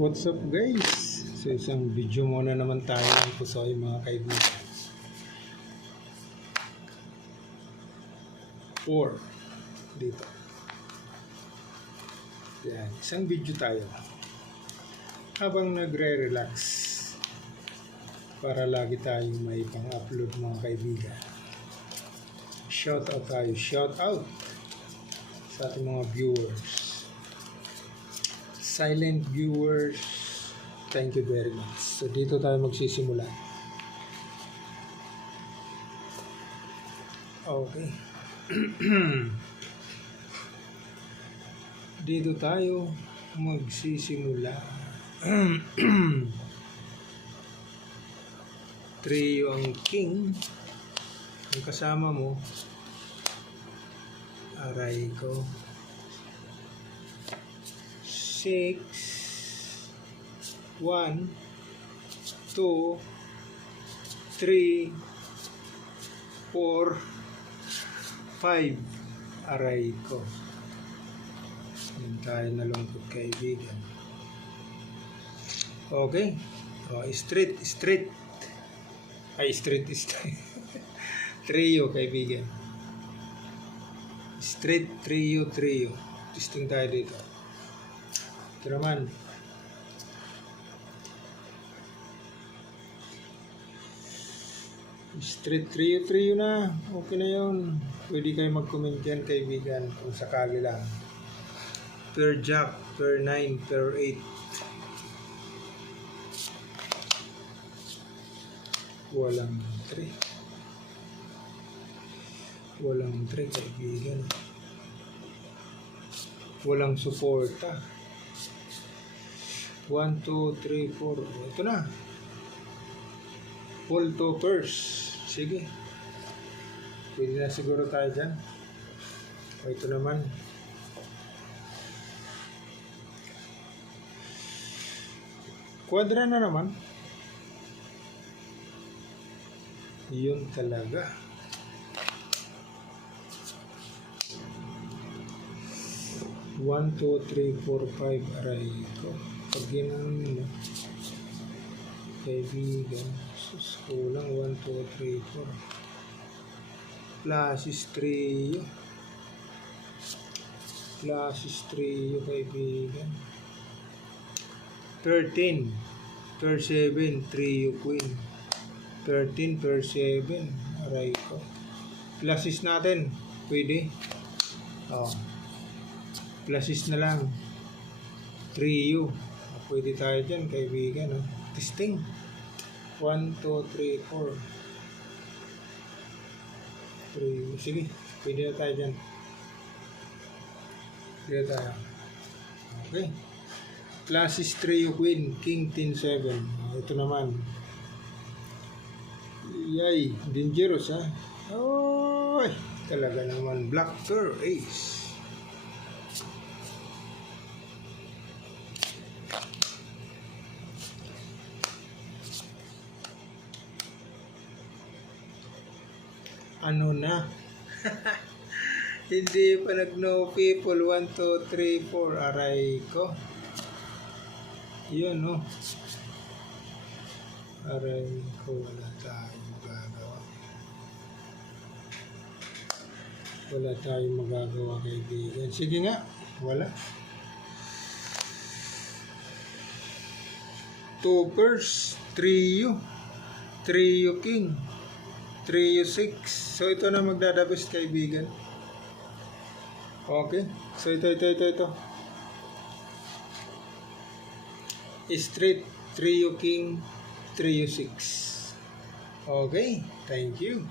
What's up guys? So isang video muna naman tayo ng Pusoy mga kaibigan. 4 dito. Yan, isang video tayo habang nagre-relax para lagi tayong may pang-upload mga kaibigan. Shout out tayo, shout out sa ating mga viewers. Silent viewers, thank you very much. So dito tayo magsisimula. Okay. Dito tayo magsisimula. Trio ang king. Ang kasama mo, aray ko. 6 1 2 3 4 5 aray ko. Yan tayo nalungkot kaibigan. Okay. Street ay street trio kaibigan. Street trio testing tayo dito. Ito naman. Street trio na. Okay na yun. Pwede kayo mag-comment yan kaibigan kung sakali lang. Per jack, per 9, per 8. Walang 3 kaibigan. Walang suporta. 1, 2, 3, 4. Ito na. Full toppers. Sige. Pwede na siguro tayo dyan. Ito naman. Quadra na naman. Yun talaga. One, 2, 3, 4, 5. Aray ko. Pag ginanon mo, kaibigan, sus, kulang 1, 2, 3, 4. Plus is 3. Plus is 3, kaibigan. 13. Per 7, 3 queen. 13 per 7. Aray ko. Plus is natin. Pwede. Plus is na lang. 3 Pwede tayo dyan, kaibigan. Testing. 1, 2, 3, 4. 3. Sige, pwede na tayo dyan. Pwede tayo. Okay. Class is 3 queen, king 10, 7. Ito naman. Yay, dangerous ha. Oy, talaga naman. Black pearl, ace. Ano na? Hindi pa nag-no people. 1, 2, 3, 4. Aray ko. Yun, no? Aray ko. Wala tayong magagawa. Wala tayong magagawa, kaibigan. Sige nga. Wala. Toppers. Trio king. 3, 6. So ito na magdadabest kaibigan. Okay. So ito. Street, trio king, 3, 6. Okay. Thank you.